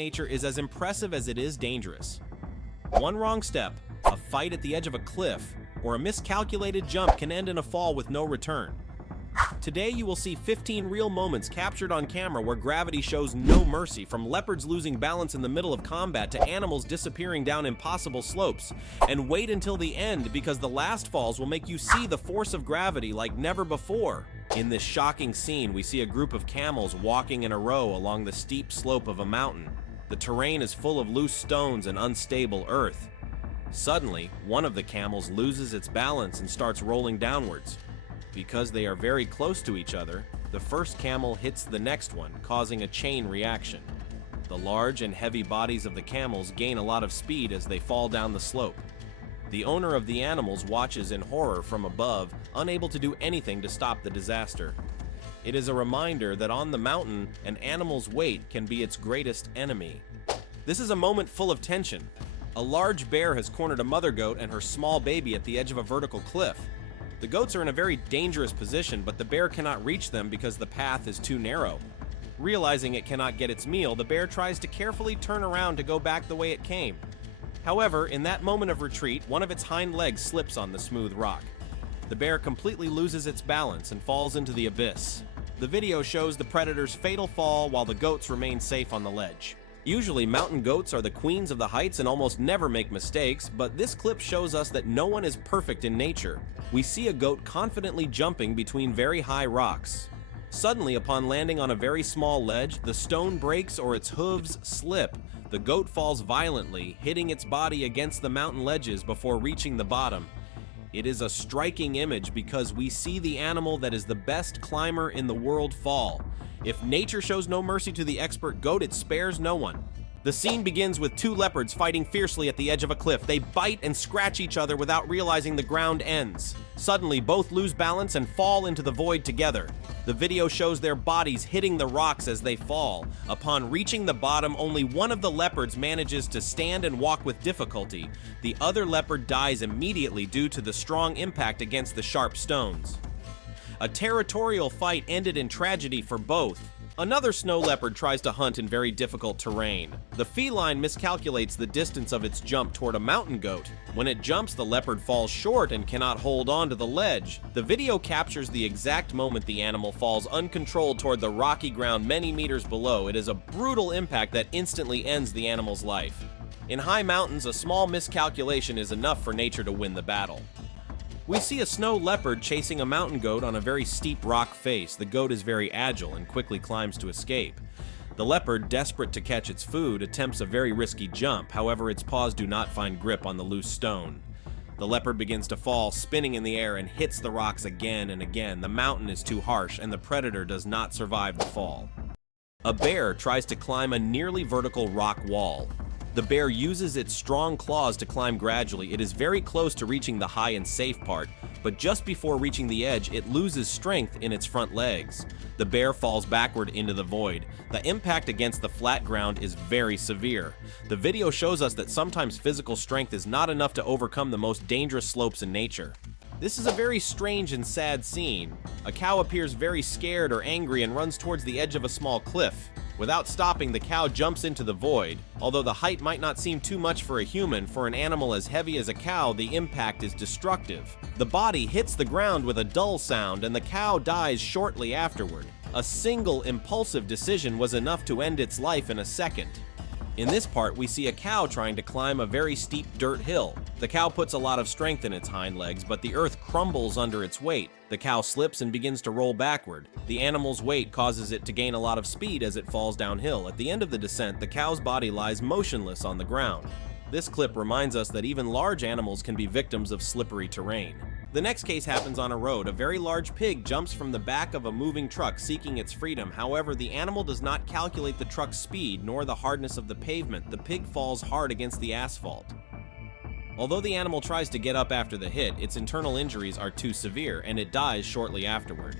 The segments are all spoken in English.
nature is as impressive as it is dangerous. One wrong step, a fight at the edge of a cliff, or a miscalculated jump can end in a fall with no return. Today you will see 15 real moments captured on camera where gravity shows no mercy, from leopards losing balance in the middle of combat to animals disappearing down impossible slopes. And wait until the end, because the last falls will make you see the force of gravity like never before. In this shocking scene, we see a group of camels walking in a row along the steep slope of a mountain. The terrain is full of loose stones and unstable earth. Suddenly, one of the camels loses its balance and starts rolling downwards. Because they are very close to each other, the first camel hits the next one, causing a chain reaction. The large and heavy bodies of the camels gain a lot of speed as they fall down the slope. The owner of the animals watches in horror from above, unable to do anything to stop the disaster. It is a reminder that on the mountain, an animal's weight can be its greatest enemy. This is a moment full of tension. A large bear has cornered a mother goat and her small baby at the edge of a vertical cliff. The goats are in a very dangerous position, but the bear cannot reach them because the path is too narrow. Realizing it cannot get its meal, the bear tries to carefully turn around to go back the way it came. However, in that moment of retreat, one of its hind legs slips on the smooth rock. The bear completely loses its balance and falls into the abyss. The video shows the predator's fatal fall while the goats remain safe on the ledge. Usually, mountain goats are the queens of the heights and almost never make mistakes, but this clip shows us that no one is perfect in nature. We see a goat confidently jumping between very high rocks. Suddenly, upon landing on a very small ledge, the stone breaks or its hooves slip. The goat falls violently, hitting its body against the mountain ledges before reaching the bottom. It is a striking image because we see the animal that is the best climber in the world fall. If nature shows no mercy to the expert goat, it spares no one. The scene begins with two leopards fighting fiercely at the edge of a cliff. They bite and scratch each other without realizing the ground ends. Suddenly, both lose balance and fall into the void together. The video shows their bodies hitting the rocks as they fall. Upon reaching the bottom, only one of the leopards manages to stand and walk with difficulty. The other leopard dies immediately due to the strong impact against the sharp stones. A territorial fight ended in tragedy for both. Another snow leopard tries to hunt in very difficult terrain. The feline miscalculates the distance of its jump toward a mountain goat. When it jumps, the leopard falls short and cannot hold on to the ledge. The video captures the exact moment the animal falls uncontrolled toward the rocky ground many meters below. It is a brutal impact that instantly ends the animal's life. In high mountains, a small miscalculation is enough for nature to win the battle. We see a snow leopard chasing a mountain goat on a very steep rock face. The goat is very agile and quickly climbs to escape. The leopard, desperate to catch its food, attempts a very risky jump. However, its paws do not find grip on the loose stone. The leopard begins to fall, spinning in the air, and hits the rocks again and again. The mountain is too harsh, and the predator does not survive the fall. A bear tries to climb a nearly vertical rock wall. The bear uses its strong claws to climb gradually. It is very close to reaching the high and safe part, but just before reaching the edge, it loses strength in its front legs. The bear falls backward into the void. The impact against the flat ground is very severe. The video shows us that sometimes physical strength is not enough to overcome the most dangerous slopes in nature. This is a very strange and sad scene. A cow appears very scared or angry and runs towards the edge of a small cliff. Without stopping, the cow jumps into the void. Although the height might not seem too much for a human, for an animal as heavy as a cow, the impact is destructive. The body hits the ground with a dull sound, and the cow dies shortly afterward. A single impulsive decision was enough to end its life in a second. In this part, we see a cow trying to climb a very steep dirt hill. The cow puts a lot of strength in its hind legs, but the earth crumbles under its weight. The cow slips and begins to roll backward. The animal's weight causes it to gain a lot of speed as it falls downhill. At the end of the descent, the cow's body lies motionless on the ground. This clip reminds us that even large animals can be victims of slippery terrain. The next case happens on a road. A very large pig jumps from the back of a moving truck seeking its freedom. However, the animal does not calculate the truck's speed nor the hardness of the pavement. The pig falls hard against the asphalt. Although the animal tries to get up after the hit, its internal injuries are too severe and it dies shortly afterward.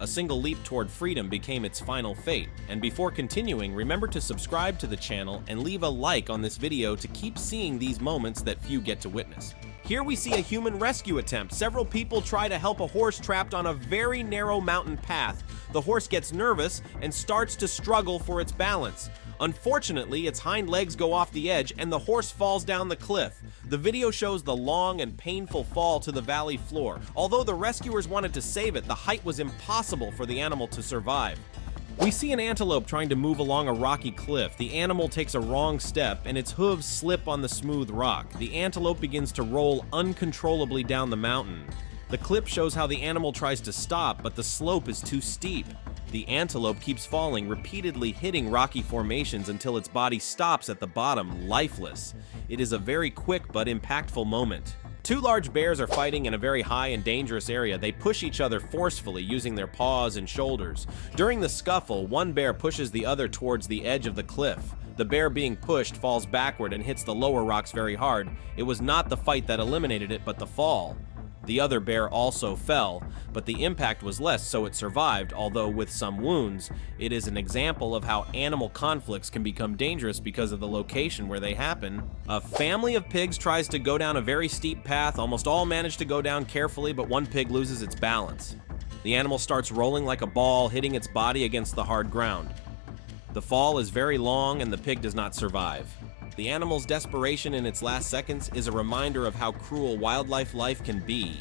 A single leap toward freedom became its final fate. And before continuing, remember to subscribe to the channel and leave a like on this video to keep seeing these moments that few get to witness. Here we see a human rescue attempt. Several people try to help a horse trapped on a very narrow mountain path. The horse gets nervous and starts to struggle for its balance. Unfortunately, its hind legs go off the edge and the horse falls down the cliff. The video shows the long and painful fall to the valley floor. Although the rescuers wanted to save it, the height was impossible for the animal to survive. We see an antelope trying to move along a rocky cliff. The animal takes a wrong step and its hooves slip on the smooth rock. The antelope begins to roll uncontrollably down the mountain. The clip shows how the animal tries to stop, but the slope is too steep. The antelope keeps falling, repeatedly hitting rocky formations until its body stops at the bottom, lifeless. It is a very quick but impactful moment. Two large bears are fighting in a very high and dangerous area. They push each other forcefully using their paws and shoulders. During the scuffle, one bear pushes the other towards the edge of the cliff. The bear being pushed falls backward and hits the lower rocks very hard. It was not the fight that eliminated it, but the fall. The other bear also fell, but the impact was less, so it survived, although with some wounds. It is an example of how animal conflicts can become dangerous because of the location where they happen. A family of pigs tries to go down a very steep path. Almost all manage to go down carefully, but one pig loses its balance. The animal starts rolling like a ball, hitting its body against the hard ground. The fall is very long and the pig does not survive. The animal's desperation in its last seconds is a reminder of how cruel wildlife life can be.